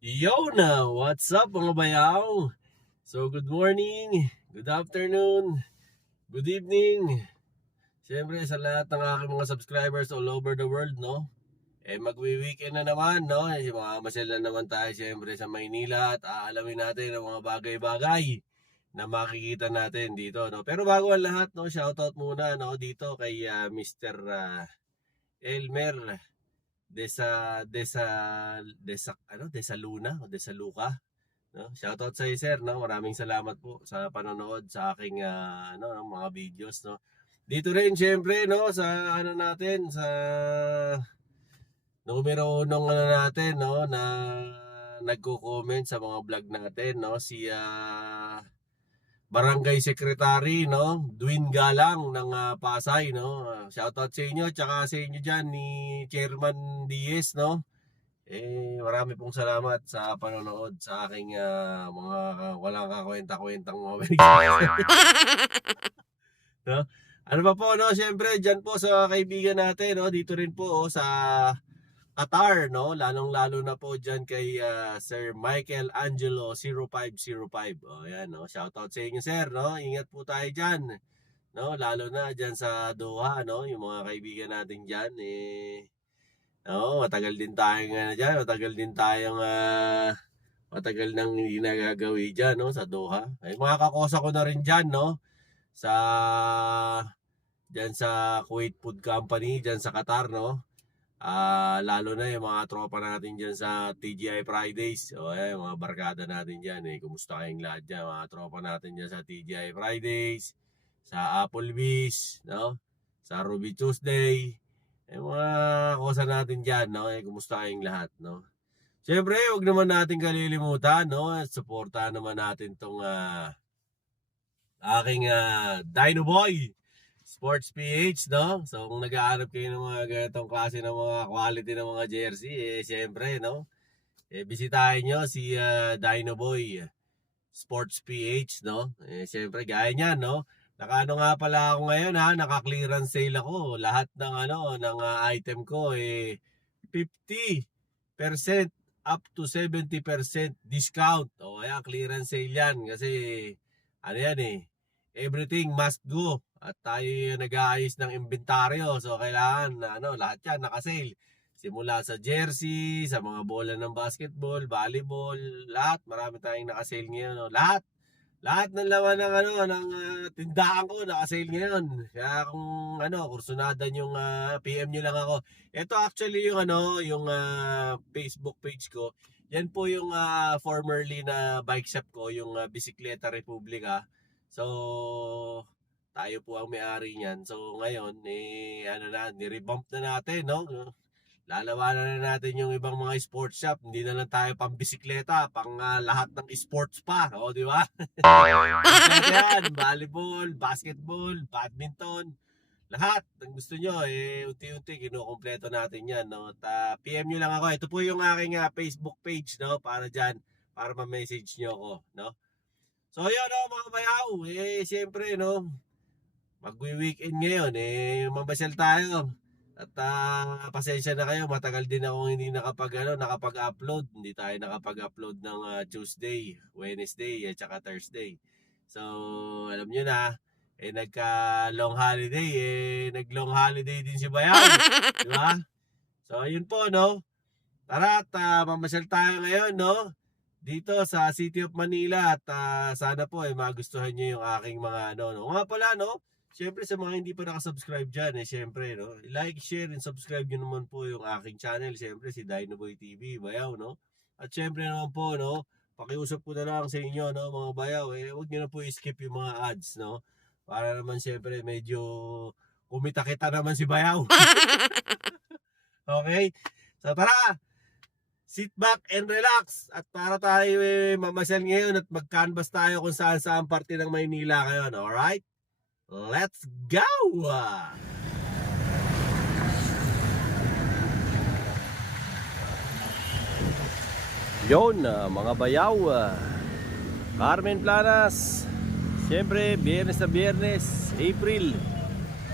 Yo na! What's up mga bayaw? So good morning, good afternoon, good evening. Siyempre sa lahat ng aking mga subscribers all over the world, no? Magwi-weekend na naman, no? Mamasyal na naman tayo siyempre sa Maynila at aalamin natin ang mga bagay-bagay na makikita natin dito, no? Pero bago ang lahat, no? Shoutout muna, no? Dito kay Mr. Elmer Desa Luna o Desa Luca, no? Shoutout sa iyo, sir, no? Maraming salamat po sa panonood sa aking mga videos, no? Dito rin syempre, no, sa ano natin sa numero unong natin, no, na nagko-comment sa mga vlog natin, no, si Barangay Secretary, no, Dwin Galang ng Pasay, no. Shoutout sa inyo, tsaka sa inyo diyan ni Chairman Diaz, no. Marami pong salamat sa panonood sa aking mga walang kakwenta-kwentang mga videos. No? Ano pa po, no? Siyempre, dyan po sa kaibigan natin, no? Dito rin po sa Qatar, no? Lalong-lalo na po dyan kay Sir Michael Angelo 0505. Ayan, no? Shoutout sa inyo, sir, no? Ingat po tayo dyan, no? Lalo na dyan sa Doha, no? Yung mga kaibigan natin dyan, no, matagal din tayong dyan, matagal nang hindi nagagawi dyan, no, sa Doha. Ay, mga kakosa ko na rin dyan, no, sa dyan sa Kuwait Food Company, dyan sa Qatar, no. Lalo na yung mga tropa natin dyan sa TGI Fridays. O ayan, mga barkada natin dyan, kumusta kayong lahat dyan, mga tropa natin dyan sa TGI Fridays, sa Applebee's, no, sa Ruby Tuesday, mga kosa natin dyan, no, kumusta kayong lahat, no. Siyempre, huwag naman natin kalilimutan, no, suportahan naman natin tong aking Dino Boy Sports PH, no? So kung nag-aanap kayo ng mga ganitong klase ng mga quality ng mga jersey, siyempre, no? Bisitahin nyo si Dino Boy Sports PH, no? Siyempre, gaya niyan, no? Nakaano nga pala ako ngayon, ha? Naka-clearance sale ako. Lahat ng ng item ko 50% up to 70% discount. O kaya clearance sale yan kasi ano yan everything must go. At tayo nag-aayos ng inventaryo. So kailangan lahat yan naka-sale. Simula sa jersey, sa mga bola ng basketball, volleyball, lahat marami tayong naka-sale ngayon, no? Lahat ng laman ng ng tindahan ko naka-sale ngayon. Kaya kung kursunadan yung PM niyo lang ako. Ito actually yung yung Facebook page ko. Yan po yung formerly na bike shop ko, yung Bisikleta Republika. So tayo po ang may-ari niyan. So ngayon ni-revamp na natin, no? Lalawanan na natin yung ibang mga sports shop. Hindi na lang tayo pang bisikleta, pang lahat ng sports pa. O, di ba? Yan, volleyball, basketball, badminton, lahat ng gusto nyo, unti-unti kinukumpleto natin yan, no? At PM nyo lang ako. Ito po yung aking Facebook page, no? Para dyan, para ma-message nyo ako, no? So, yun, no, mga bayaw. Siyempre, no? Magwi-weekend ngayon, mamasyal tayo. At pasensya na kayo, matagal din ako hindi nakapag-upload. Hindi tayo nakapag-upload ng Tuesday, Wednesday, at saka Thursday. So, alam niyo na, nagka-long holiday, nag-long holiday din si Bayaw. Di ba? So, ayun po, no? Tara, at mamasyal tayo ngayon, no? Dito sa City of Manila at sana po magustuhan niyo yung aking mga no. Nga pala, no? Siyempre sa mga hindi pa nakasubscribe dyan, siyempre, no? Like, share, and subscribe nyo naman po yung aking channel. Siyempre, si Dinoboy TV, Bayaw, no? At siyempre naman po, no? Pakiusap ko na lang sa inyo, no, mga bayaw, huwag nyo na po i-skip yung mga ads, no? Para naman siyempre medyo kumita-kita naman si Bayaw. Okay? So tara! Sit back and relax at para tayo mamasyal ngayon at mag-canvas tayo kung saan parte ng Maynila ngayon, alright? Let's go! Yon, mga bayaw, Carmen Planas. Siyempre, biyernes na biyernes, April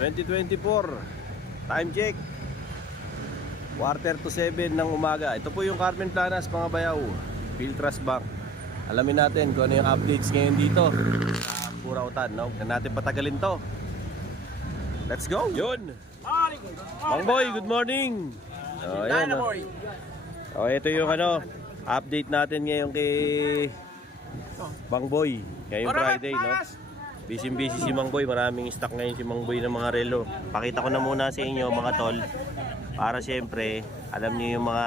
2024. Time check 6:45 ng umaga. Ito po yung Carmen Planas, mga bayaw. Philtras Bank. Alamin natin kung ano yung updates ngayon dito sa Burautan, no? Huwag na natin patagalin to. Let's go! Yun! Mang Boy, good morning! Ayan, ito yung update natin ngayon kay Mang Boy. Ngayong Friday, no? Busy si Mang Boy. Maraming stock ngayon si Mang Boy ng mga relo. Pakita ko na muna sa inyo mga tol. Para siyempre, alam niyo yung mga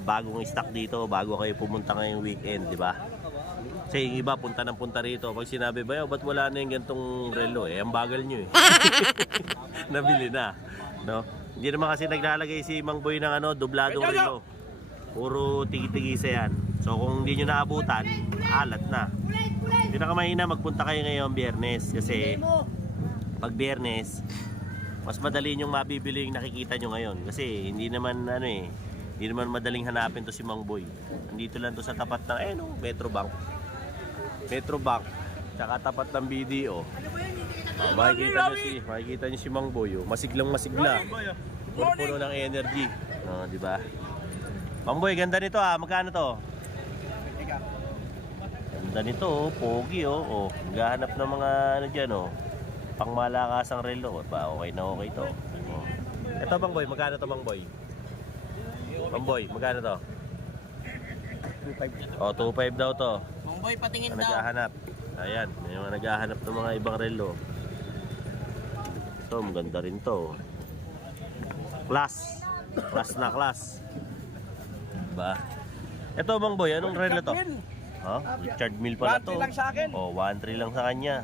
bagong stock dito bago kayo pumunta ngayong weekend, di ba? Kasi yung iba punta ng punta rito. Pag sinabi ba, ba't wala na yung gantong relo? Ang bagal nyo eh. Nabili na, no? Hindi naman kasi naglalagay si Mang Boy ng dubladong relo. Puro tigi-tigisa yan. So kung hindi nyo naabutan, alat na. Pinakamahina magpunta kayo ngayong Biyernes. Kasi pag Biyernes, mas madali nyong mabibili yung nakikita nyo ngayon. Kasi hindi naman hindi naman madaling hanapin to si Mang Boy. Nandito lang to sa tapat ng Metrobank. Metrobank, tsaka tapat ng BDO. Makikita nyo si Mang Boy. Masiglang masigla. Puno ng energy. Di ba? Mang Boy, ganda nito magkano to? Ganda nito, pogi Maghahanap ng mga dyan pangmalakasang relo. Okay na okay to. Ito Mang Boy, magkano to Mang Boy? Mang Boy, magkano to? 2.5. 2.5 daw to. Mang Boy, patingin daw. Naghahanap. Ayan, may mga naghahanap ng mga ibang relo. So, maganda rin to. Class na class. Diba? Ito Mang Boy, anong relo to? Richard Mille pala to. 1.3 lang sa akin. 1.3 lang sa kanya.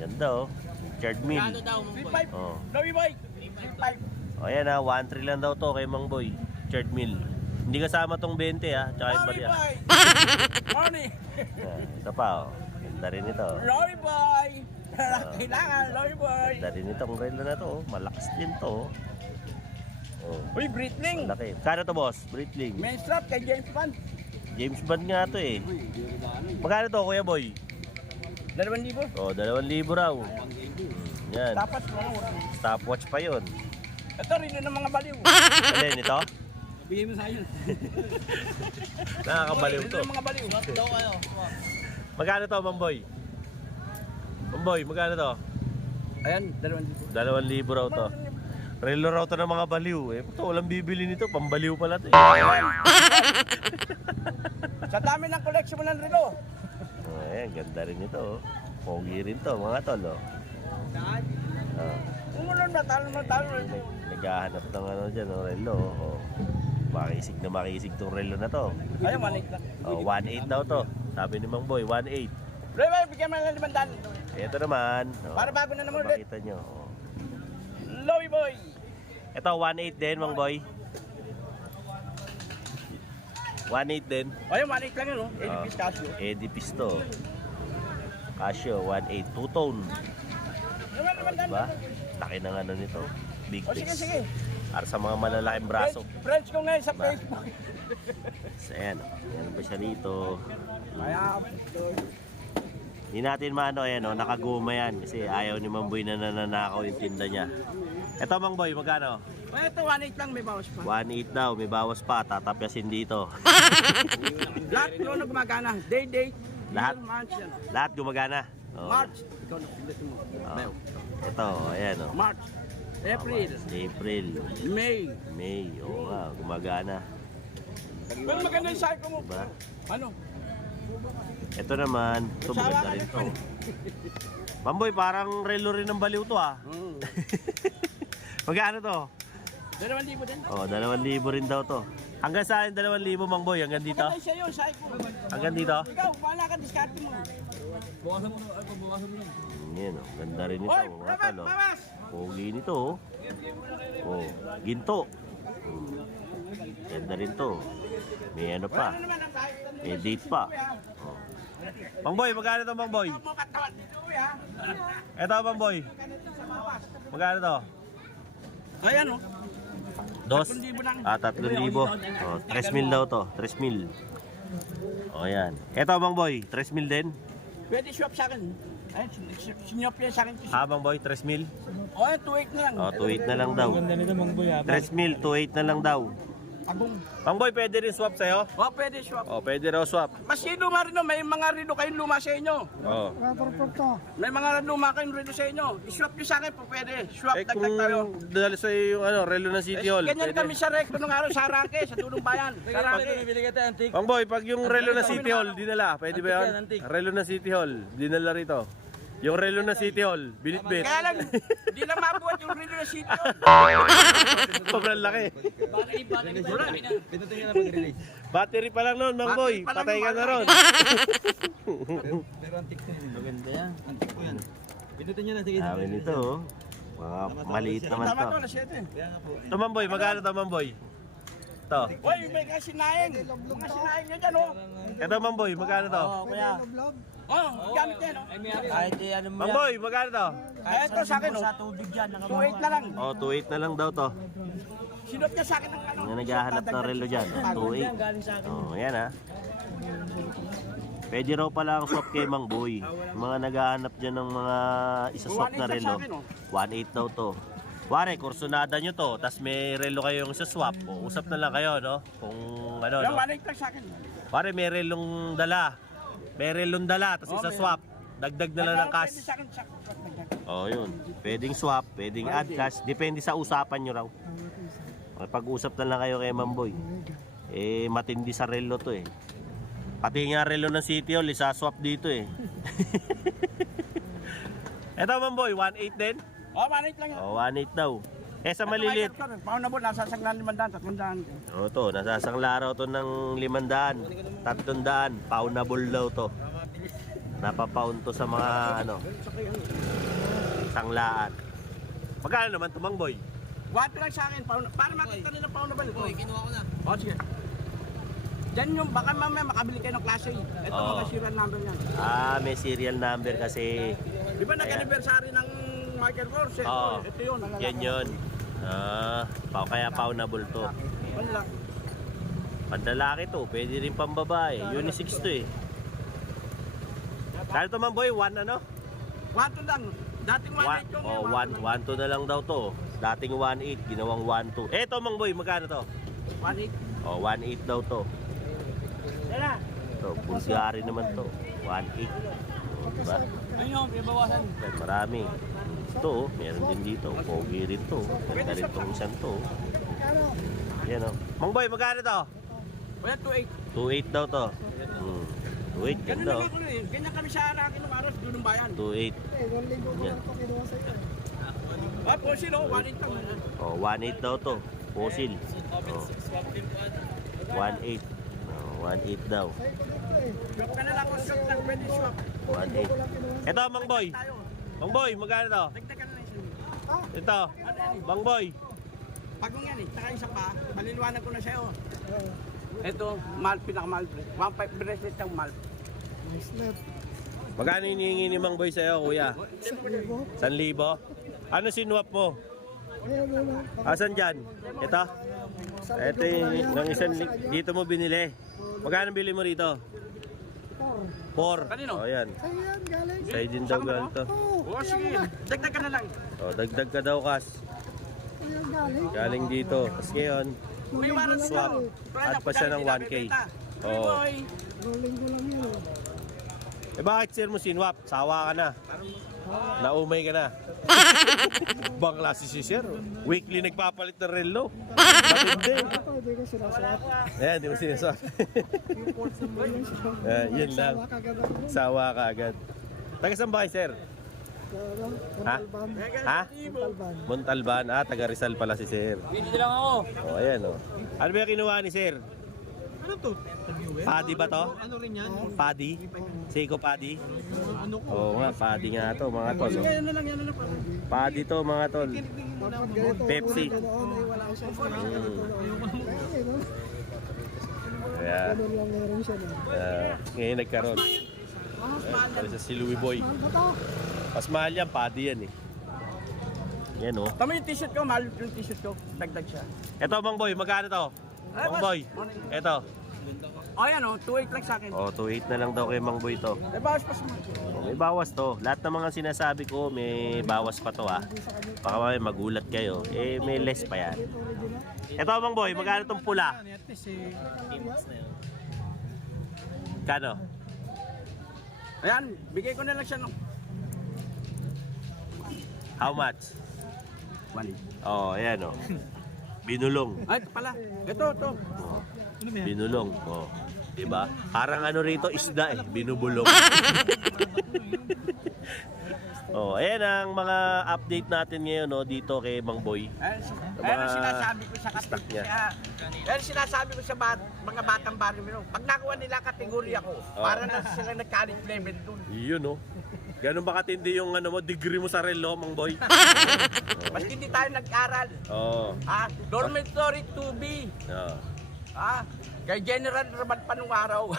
Ganda Richard Mille. Ano daw, Mang Boy? 3.5. Lowy Boy. 3.5. Ayan 1.3 lang daw to kay Mang Boy. Richard Mille. Hindi kasama tong 20 tsaka yung barya. Money. Ito pa Ganda rin ito. Lowy Boy. Kailangan, Lowy Boy. Ganda rin itong relo na to. Malakas din to. Uy, Breitling. Malaki. Kano to boss? Breitling. Main strap kay James Bond. James Bond nga to Magkano to Kuya Boy? 2,000. 2,000 raw. Yan. Dapat Stopwatch pa yun. ito rin ng mga baliw. Alin ito? Bigay mo sa akin. Nakakabaliw to. Mga baliw. Magkano to Mang Boy? Mang Boy, magkano to? Ayan, 2,000. 2,000 raw to. Relo raw to ng mga baliw Ito, walang bibili nito. Pambaliw pala to Sa dami ng collection mo ng relo. Ayan, ganda rin ito Pogi rin to mga tol Umulan ba? Talo. Naghahanap ng dyan relo Makisig tong relo na to. Ayan, 1.8 lang. 1.8 daw to. Sabi ni Mang Boy, 1.8. Lowy Boy, bigyan mo ng 500. Ito naman Para bago na naman ulit. Makita nyo Lowy Boy. Ito 1.8 din Mang Boy. 1.8 din. Ayan, 1.8 lang yun. Edipis Casio. Edipis to. Casio 1.8 two-tone. Diba? Laki ng nito. Big O sige, pics. sige. Para sa mga malalaking braso. Friends ko ngayon sa Diba? Facebook. So, ayan. Ayan pa siya rito. Kaya, Hindi natin nakaguma yan. Kasi ayaw ni Mang Boy na nananakaw yung tinda niya. Ito Mang Boy, magkano? ito 1.8 lang, may bawas pa. 1.8 daw, may bawas pa. Tatapyasin dito. Lahat yun gumagana. Day. Lahat? March yan. Lahat gumagana. March. Ikaw na, pindutin mo. Ito, ayan March. April. April. May. Oo nga, gumagana. Pero maganda yung cycle mo. Diba? Ano? Ito naman, ito maganda rin to. Mamboy, parang relo rin ng baliw to Magkano to? 2,000 din. 2,000 rin daw to. Hanggang saan 2,000 Mangboy? Hanggang dito? Maganda siya yun, cycle. Hanggang dito? Ikaw, bahala ka, discard mo. Bawasan mo Yan ganda rin ito. Hoy, Mga talo. bawas! Pogi nito ginto. Ganda rin to. May pa. May date pa. Mangboy, magkano to Mangboy? Ito Mangboy. Magkano to? Ayan o. 3,000 3,000 daw to. 3,000. Yan. Ito Mangboy, 3,000 din. Pwede swap sa akin. Ayun, sinyop yan sa akin. Mangboy, 3,000. O, 2.8 na lang. 2,800 na lang daw. Ganda nito, Mang Boy. 3,000, 2,800 na lang daw. Abong. Mang boy, pwede rin swap sa'yo? O, pwede swap. O, pwede raw swap. Mas luma rin, no? May mga relo kayong luma sa inyo. O. May mga luma kayong relo sa inyo. I-swap nyo sa akin po, pwede. Swap, Eh dagdag kung tayo. dala sa'yo yung ano, relo ng City Hall, Ganyan pwede. kami sa rek, nung araw sa Arangke, sa Dulong Bayan. Sa Arangke. Mang boy, pag yung relo ng City Hall, dinala, pwede ba yan? Relo ng City Hall, dinala rito. Yung relo ng City Hall, binitbit. Kaya lang, di lang mabuhat yung relo na sitio. Sobrang laki. Battery pa lang noon, Mang boy. Battery pa lang Patay ka nun, na ron. Pero antik ko yun. Maganda yan. Antik ko yan. Pinutin nyo na, sige. Amin ito, oh. Mga maliit naman Tama to. to, alas 7. Kaya nga po. Ito, Mang boy, magkano to, Mang boy? Ito. Uy, may kasinaing. Mga sinaing nyo dyan, oh. Ito, Mang boy, magkano to? Kuya. Oh, gamit yan, oh. Kahit ano mo Mang boy, magkano to? Kaya ito sa akin, oh. sa tubig dyan. 2.8 na lang. Oh, 2.8 na lang daw to. Sinot niya sa akin ng ano. Yung naghahanap ng relo dyan. 2.8. Galing sa akin. Oh, yan ha. Pwede raw pala ang swap kay Mang Boy. Mga naghahanap dyan ng mga isa-swap na 1.8 relo. sa akin, oh. 1.8 daw to. Wari, kursunada nyo to, tas may relo kayong isa-swap. O, usap na lang kayo, no? Kung ano, Yung no? 1.8 lang sa akin. Wari, may relong dala. May relong dala, tas Oh, isa-swap. Dagdag na lang ng cash. Pwede sa akin, sa dagdag. Oh, yun. Pwedeng swap, pwedeng add cash. Depende sa usapan nyo raw. Pag-usap na lang kayo kay Mamboy. Eh, matindi sa relo to eh. Pati nga relo ng City Hall, isa-swap dito eh. Eto Mamboy, 1.8 din? Oh, 1.8 lang yan. Oh, 1.8 daw. Eh, sa maliliit. Paano na po, nasa saglan 500, 300. Oh, to, nasasangla raw to ng 500, 300. Paunable daw to. Napapaun to sa mga ano, sanglaan. Magkano naman to, Mamboy? 1 lang sa akin, para makita nila paano ba. Uy, kinuha ko na. Oh, sige. Diyan yung, baka mamaya makabili kayo ng klase. Ito Oo. mga serial number yan. Ah, may serial number kasi. Di ba nag-anniversary ng Michael Kors? Oo. Ito yun. Yan yun. Ah, kaya paunable to. Ano lang? Pandalaki to, pwede rin pambabae. Unisex to eh. Kano to Mamboy? 1 ano? 1 lang. Dating 1.8 yung. 1.2 na lang daw to. Dating 1.8, ginawang 1.2. Eto Mamboy, magkano to? 1.8. Oh, 1.8 daw to. Yan na. To, Bulgari naman to. 1.8. Diba? Ayun, pibawasan. Yan, marami. Ito, oh, meron din dito. Pogi rin to. Ganda rin tong isang to. Yan oh. Mangboy, magkano to? Wala 2.8. 2.8 daw to. 2.8, Ganun ganda lang oh. ako eh. Ganyan kami sa akin ng araw sa Dulong Bayan. 2.8. Yan. Ah, po sino? 1.8 lang. Oh, 1.8 daw to. Fossil. Oh. 1.8. Oh, 1.8 daw. Swap ka na lang kung swap lang. Pwede swap. 1.8. Ito, Mangboy. Tayo. Mangboy, magkano to? Dagdagan na lang sila. Ito, Ano yan eh? Mangboy. Pag yan eh, saka isa pa, maliliwanag ko na sa'yo. Ito, mahal, pinakamahal. 1.5 bracelet ang mahal. Magkano hinihingi ni Mangboy sa'yo, kuya? 1,000? Ano sinuwap mo? Asan dyan? Ito? Ito yung ng isang dito mo binili. Magkano bili mo rito? 4. Kanino? O yan. Sa'yo din daw galing to. Oo, sige. Dagdagan na lang. O, dagdag ka daw kas. Galing dito. Tapos ngayon, May warranty swap. ka. Add pa siya ng 1K. Oo. Boy. Eh bakit sir mo sinwap? Sawa ka na. Naumay ka na. Bang klase si sir. Weekly nagpapalit ng relo. Matindi. Ayan, di mo sinaswap. Yun lang. Sawa ka agad. Taga saan ba kayo, sir? Ha? Ha? Montalban. Ah, taga Rizal pala si sir. Hindi lang ako. O, ayan o. Ano ba yung kinuha ni sir? Ano to? Padi ba to? Ano rin yan? Padi? Seiko Padi? Ano ko? Oo nga, Padi nga to mga tol. oh. Yan na lang, yan na lang. Padi to mga tol. Pepsi. Kaya, ngayon nagkaroon. Para sa si Louie Boy. Mas mahal yan, Padi yan eh. Yan o. Tama yung t-shirt ko, mahal yung t-shirt ko. Dagdag siya. Eto Mang Boy, magkano to? Mang Boy, eto. O yan o, 2.8 lang sa akin. O, 2.8 na lang daw kay Mang Boy to. Eh, bawas pa sa Oh, may bawas to. Lahat ng mga sinasabi ko, may bawas pa to ah. Baka may magulat kayo. Eh, may less pa yan. Ito, Mang Boy, magkano itong pula? Kano? Ayan, bigay ko na lang siya ng How much? 1. Oh, ayan oh. Binulong. Ay, ito pala. Ito. Binulong. Oh. Diba? Parang ano rito, isda eh. Binubulong. Oh, ayan ang mga update natin ngayon no, dito kay Mang Boy. Ayan ang sinasabi ko sa stock niya. Ayan ang sinasabi ko sa mga batang barrio. Pag nakuha nila kategorya ko, para na sila nag-college level dun. Yun no. Ganun ba katindi yung ano mo, degree mo sa relo, Mang Boy? Mas hindi tayo nag-aral. Oo. Dormitory 2B. Oh. Kay General Rabat pa nung araw.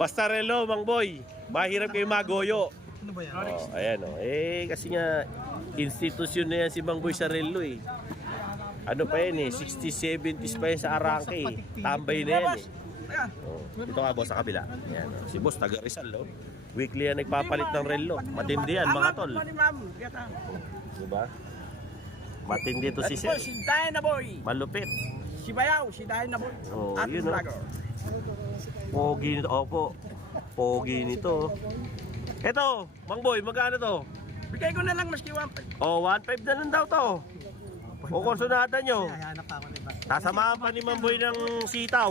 Basta relo, Mang Boy. Mahirap kayo magoyo. Ano ba yan? Oh, ayan oh. Kasi nga institusyon na yan si Mang Boy sa relo eh. Ano pa yan eh, 60s, 70s pa yan sa Arangke eh. Tambay na yan eh. Oh, dito nga boss sa kabila. Ayan, oh. Si boss taga Rizal oh. Weekly yan nagpapalit ng relo. Matindi yan mga tol. Diba? Matindi to si Sir. Si Diana Boy. Malupit. Si Bayaw, si Diana Boy. Oh, At yun oh. vlogger. Pogi nito. Opo. Pogi nito. Ito, Mang Boy, magkano to? Bigay ko na lang maski 1.5. Oh, 1.5 na lang daw to. O konsunatan nyo. Hahanap pa ako na iba. Sasamahan pa ni Mang Boy ng sitaw.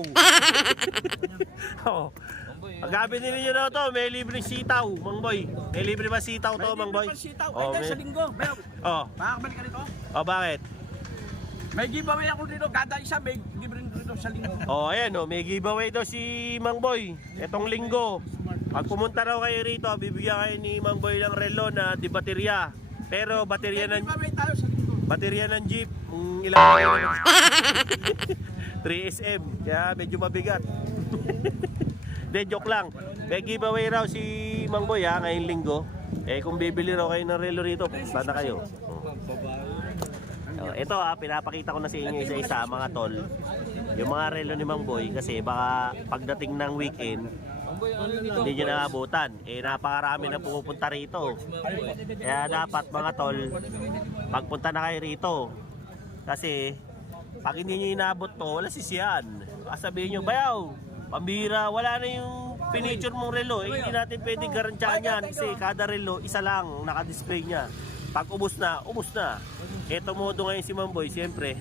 Oh. Pagkabi nyo na to, may libreng sitaw, Mang Boy. May libre ba sitaw to, Mang Boy? Oh, may... sa linggo. Bayaw, Oh, makakabalik ka rito. oh, bakit? May giveaway ako dito. Kada isa may libre dito sa linggo. Oh, ayan oh, may giveaway daw si Mang Boy. Etong linggo. Pag pumunta raw kayo rito, bibigyan kayo ni Mang Boy ng relo na di baterya. Pero baterya May ng giveaway tayo sa linggo. baterya ng jeep, ilang 3SM. Kaya medyo mabigat. De joke lang. May giveaway raw si Mang Boy ha, ngayong linggo. Kung bibili raw kayo ng relo rito, punta na kayo. Ito pinapakita ko na sa inyo isa-isa mga tol. Yung mga relo ni Mang Boy kasi baka pagdating ng weekend hindi nyo naabutan. Napakarami na pumupunta rito. Kaya dapat mga tol, pagpunta na kayo rito. Kasi pag hindi nyo inabot to, wala sisiyan. Sabihin nyo, Bayaw, pambira, wala na yung piniture mong relo. Hindi natin pwede garantyahan yan kasi kada relo, isa lang nakadisplay niya. Pag ubos na, ubos na. Ito modo ngayon si Mang Boy, siyempre,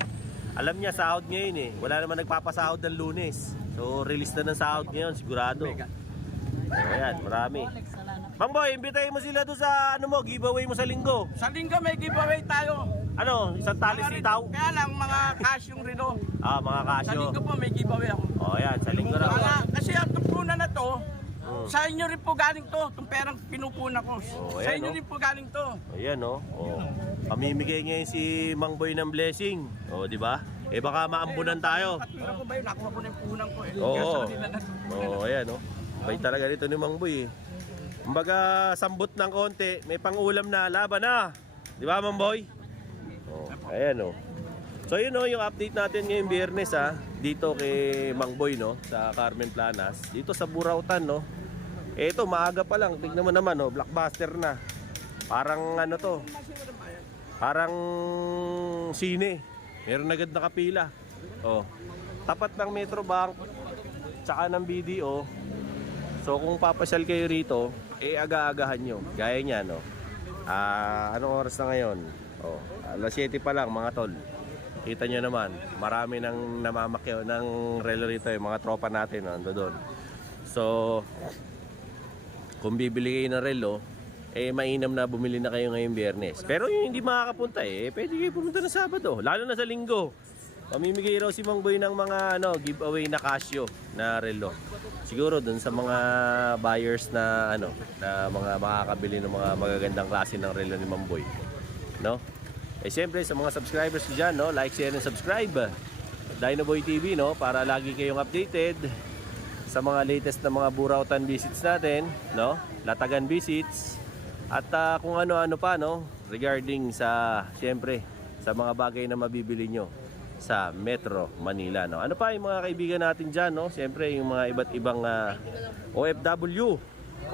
alam niya sahod ngayon eh. Wala naman nagpapasahod ng Lunes. So release na ng sahod ngayon, sigurado. Ayan, marami. Mang Boy, imbitahin mo sila doon sa ano mo, giveaway mo sa linggo. Sa linggo may giveaway tayo. Ano, isang tali sitaw? Kaya lang mga cash yung relo. Mga Sa kasyo. linggo po may giveaway ako. Ayan, sa linggo raw. Kasi ang tupuna na to, sa inyo rin po galing to, itong perang pinupuna ko. Sa ayan, inyo rin po galing to. Ayan oh. Pamimigay ngayon si Mang Boy ng blessing. Di ba? Baka maambunan tayo. Katira ko ba yun? Nakuha ko na yung punang ko eh. Oo. Kaya sa kanila na- Ayan oh. Bay talaga dito ni Mang Boy eh. Kumbaga sambot ng konti, may pangulam na, laban na. Di ba Mang Boy? Ayan oh. So yun oh, yung update natin ngayong Biyernes dito kay Mang Boy no, sa Carmen Planas, dito sa Burautan no. Ito maaga pa lang, tignan mo naman oh, blockbuster na. Parang ano to, parang sine. Meron agad na kapila. Tapat ng Metro Bank, tsaka ng BDO. So kung papasyal kayo rito, aga-agahan nyo. Gaya niya no. Anong oras na ngayon? Alas 7 pa lang mga tol. Kita nyo naman, marami nang namamakyaw ng relo rito, yung mga tropa natin ando doon. So kung bibili kayo ng relo, mainam na bumili na kayo ngayong Biyernes. Pero yung hindi makakapunta pwede kayo pumunta na Sabado, lalo na sa Linggo. Pamimigay raw si Mang Boy ng mga giveaway na Casio na relo. Siguro dun sa mga buyers na na mga makakabili ng mga magagandang klase ng relo ni Mang Boy. No? Siyempre sa mga subscribers ko dyan, no? Like, share, and subscribe Dinoboy TV, no? Para lagi kayong updated sa mga latest na mga Burautan visits natin, no? Latagan visits at kung ano-ano pa, no? Regarding sa, siyempre, sa mga bagay na mabibili nyo sa Metro Manila, no? Ano pa yung mga kaibigan natin dyan, no? Siyempre yung mga iba't ibang OFW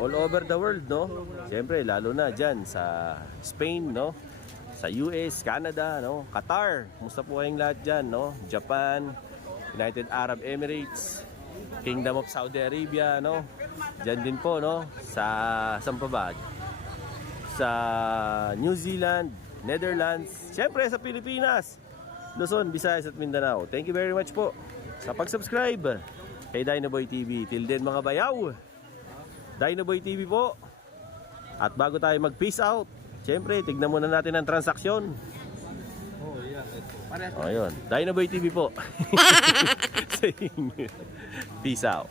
all over the world, no? Siyempre lalo na dyan sa Spain, no? sa US, Canada, no? Qatar, kumusta po kayong lahat dyan, no? Japan, United Arab Emirates, Kingdom of Saudi Arabia, no? Dyan din po, no? Saan pa ba? Sa New Zealand, Netherlands, syempre sa Pilipinas, Luzon, Visayas at Mindanao. Thank you very much po sa pag-subscribe kay Dinoboy TV. Till then mga bayaw, Dinoboy TV po. At bago tayo mag-peace out, syempre, tignan muna natin ang transaksyon. Oh, yeah. Ito. O, yun. Dinoboy TV po. Peace out.